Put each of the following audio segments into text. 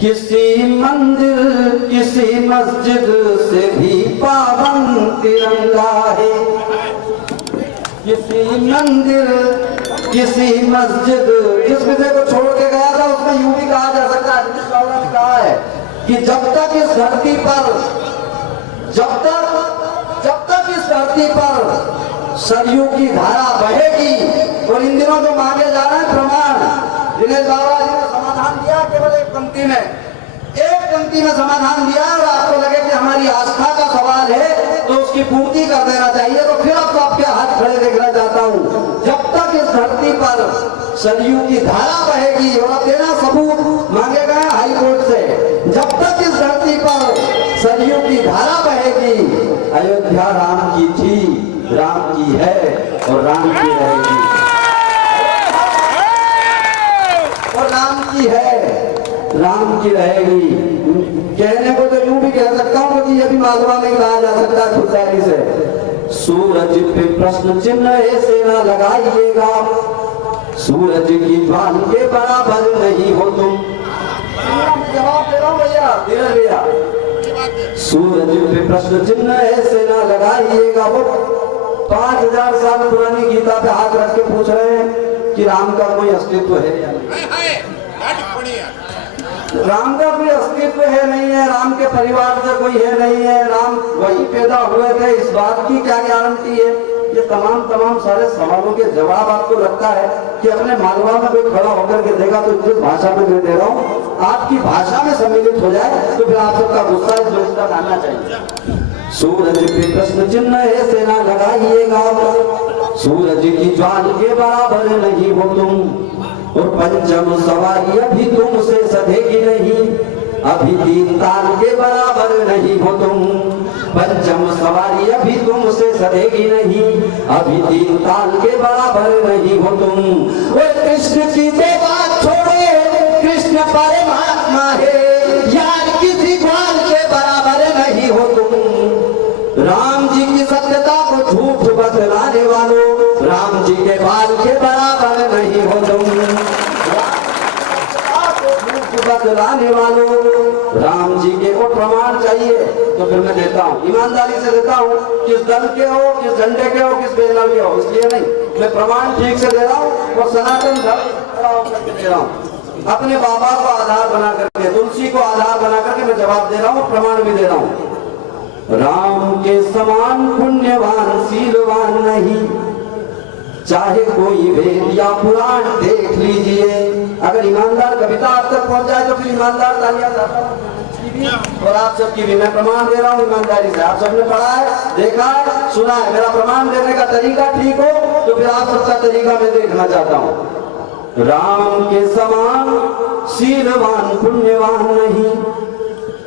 किसी मंदिर किसी मस्जिद से भी पावन तिरंगा है। किसी मंदिर किसी मस्जिद, जिस विषय को छोड़ के गया था उसमें यूं भी कहा जा सकता है, ने कहा है कि जब तक इस धरती पर इस धरती पर सरयू की धारा बहेगी, और इन दिनों जो मांगे जा रहे हैं प्रमाण, दिनेश बाबा जी ने समाधान दिया केवल एक पंक्ति में समाधान दिया, और आपको लगे कि हमारी आस्था का सवाल है तो उसकी पूर्ति कर देना चाहिए, तो फिर अब तो आपके हाथ खड़े देखना चाहता हूँ। जब तक इस धरती पर सरयू की धारा बहेगी, और अब देना सबूत मांगे गए हाई कोर्ट से, जब तक इस धरती पर सरयू की धारा बहेगी, अयोध्या राम की थी, राम की है और राम की रहेगी, और राम की है, राम की रहेगी। कहने को तो यूं भी कह सकता हूं कि ये भी मालवा नहीं कहा जा सकता खुदाई से। सूरज पे प्रश्न चिन्ह ऐसे ना लगाइएगा, सूरज की ज्वाल के बराबर नहीं हो तुम। जवाब दे रहा हूं भैया, सूरज पे प्रश्न चिन्ह ऐसे ना लगाइएगा। वो 5000 साल पुरानी गीता पे हाथ रख के पूछ रहे हैं कि राम का कोई अस्तित्व है या नहीं। राम का कोई अस्तित्व है नहीं है, राम के परिवार से कोई है नहीं है, राम वही पैदा हुए थे, इस बात की क्या गारंटी है। ये तमाम सारे सवालों के जवाब आपको लगता है कि अपने मालवा में कोई खड़ा होकर के देगा तो जिस भाषा में मैं दे रहा हूँ आपकी भाषा में सम्मिलित हो जाए तो फिर आप सबका गुस्सा इस जोश तक आना चाहिए। सूरज पे प्रश्न चिन्ह ऐसे ना लगाइएगा, सूरज की ज्वाल के बराबर नहीं हो तुम, और पंचम सवारी अभी तुमसे सधेगी नहीं, अभी 3 ताल के बराबर नहीं हो तुम। पंचम सवारी अभी तुमसे सधेगी नहीं, अभी 3 ताल के बराबर नहीं हो तुम। वो कृष्ण की तो बात छोड़ो, कृष्ण परमात्मा है, यार किसी ग्वाल के बराबर नहीं हो तुम। राम जी की सत्यता को झूठ बतलाने वालों, राम जी के बाल के बराबर नहीं हो तुम। बतलाने वालों, राम जी के को प्रमाण चाहिए तो फिर मैं देता हूँ, ईमानदारी से देता हूँ। किस दल के हो, किस झंडे के हो, किस बैनर के हो, इसलिए नहीं, मैं प्रमाण ठीक से दे रहा हूँ और सनातन धर्म दे रहा हूँ। अपने बाबा को आधार बना करके, तुलसी को आधार बना करके मैं जवाब दे रहा हूँ, प्रमाण भी दे रहा हूँ। राम के समान पुण्यवान शीलवान नहीं, चाहे कोई वेद या पुराण देख लीजिए। अगर ईमानदार कविता आप तक पहुंच जाए तो फिर ईमानदार तालियां जाता हूं, और आप सबकी भी मैं प्रमाण दे रहा हूं ईमानदारी से। आप सबने पढ़ा है, देखा है, सुना है, मेरा प्रमाण देने का तरीका ठीक हो तो फिर आप सबका तरीका मैं देखना चाहता हूं। राम के समान शीलवान पुण्यवान नहीं,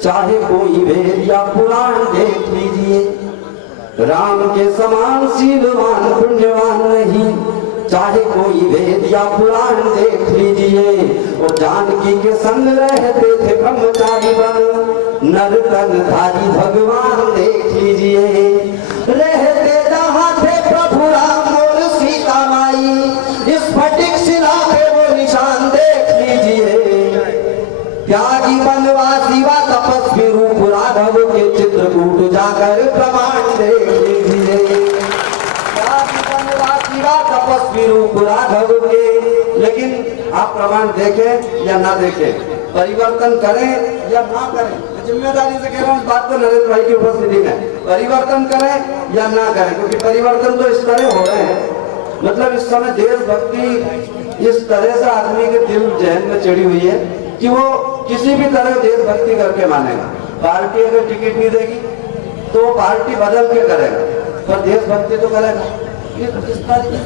चाहे कोई वेद या पुराण देख लीजिए। राम के समान शीलवान पुण्यवान नहीं, चाहे कोई वेद या पुराण देख लीजिए। और जानकी के संग रहते थे ब्रह्मचारी बन, नर तन धारी भगवान देख लीजिए। रहते जहाँ थे प्रभु राम और सीता माई, इस फटिक शिला पे वो निशान देख लीजिए। त्यागी वनवासी व तपस्वी रूप राघव के चित्रकूट जाकर प्रमाण देख लीजिए। त्यागी वनवासी व तपस्वी रूप राघव के, लेकिन आप प्रमाण देखें या ना देखें, परिवर्तन करें या ना करें, जिम्मेदारी से कह रहा हूँ इस बात को नरेंद्र भाई की उपस्थिति में, परिवर्तन करें या ना करें, क्योंकि परिवर्तन तो इस तरह हो रहे हैं। मतलब इस समय देशभक्ति इस तरह से आदमी के दिल जहन में चढ़ी हुई है कि वो किसी भी तरह देशभक्ति करके मानेगा। पार्टी अगर टिकट नहीं देगी तो पार्टी बदल के करेगा, पर देशभक्ति तो करेगा। इस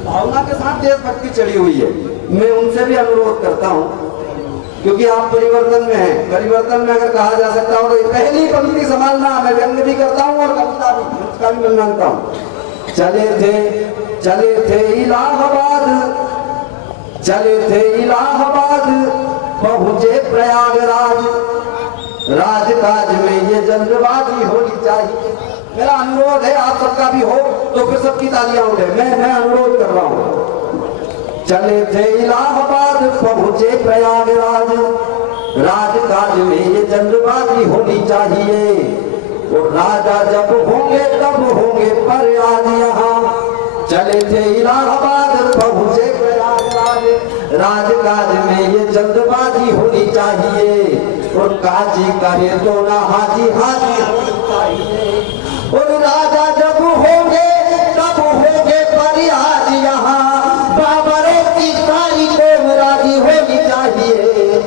भावना के साथ देशभक्ति चढ़ी हुई है। मैं उनसे भी अनुरोध करता हूँ, क्योंकि आप परिवर्तन में हैं, परिवर्तन में अगर कहा जा सकता हो तो पहली पंक्ति संभालना, मैं व्यंग भी करता हूँ और कविता भी, उसका भी मैं मानता हूँ। चले थे इलाहाबाद, चले थे इलाहाबाद, पहुंचे प्रयागराज, राजकाज में ये जल्दबाजी होनी चाहिए। मेरा अनुरोध है, आप सबका भी हो तो फिर सबकी तालियां उठे, मैं अनुरोध कर रहा हूं। चले थे इलाहाबाद, पहुंचे प्रयागराज, राजकाज में ये जल्दबाजी होनी चाहिए। और राजा जब होंगे तब होंगे, पर आज यहाँ चले थे इलाहाबाद पहुंचे प्रयागराज। राजकाज में ये जल्दबाजी होनी चाहिए, और काजी करे तो ना हाजी हाजी होनी चाहिए। और राजा जब होंगे तब होंगे, पर आज यहाँ बाबरों की सारी कौम राजी होनी चाहिए।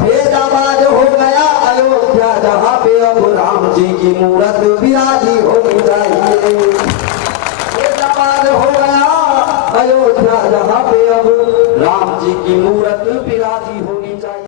फैजाबाद हो गया अयोध्या, जहाँ पे अब राम जी की मूरत विराजी होनी चाहिए। फैजाबाद हो गया अयोध्या, जहाँ पे अब राम जी की मूरत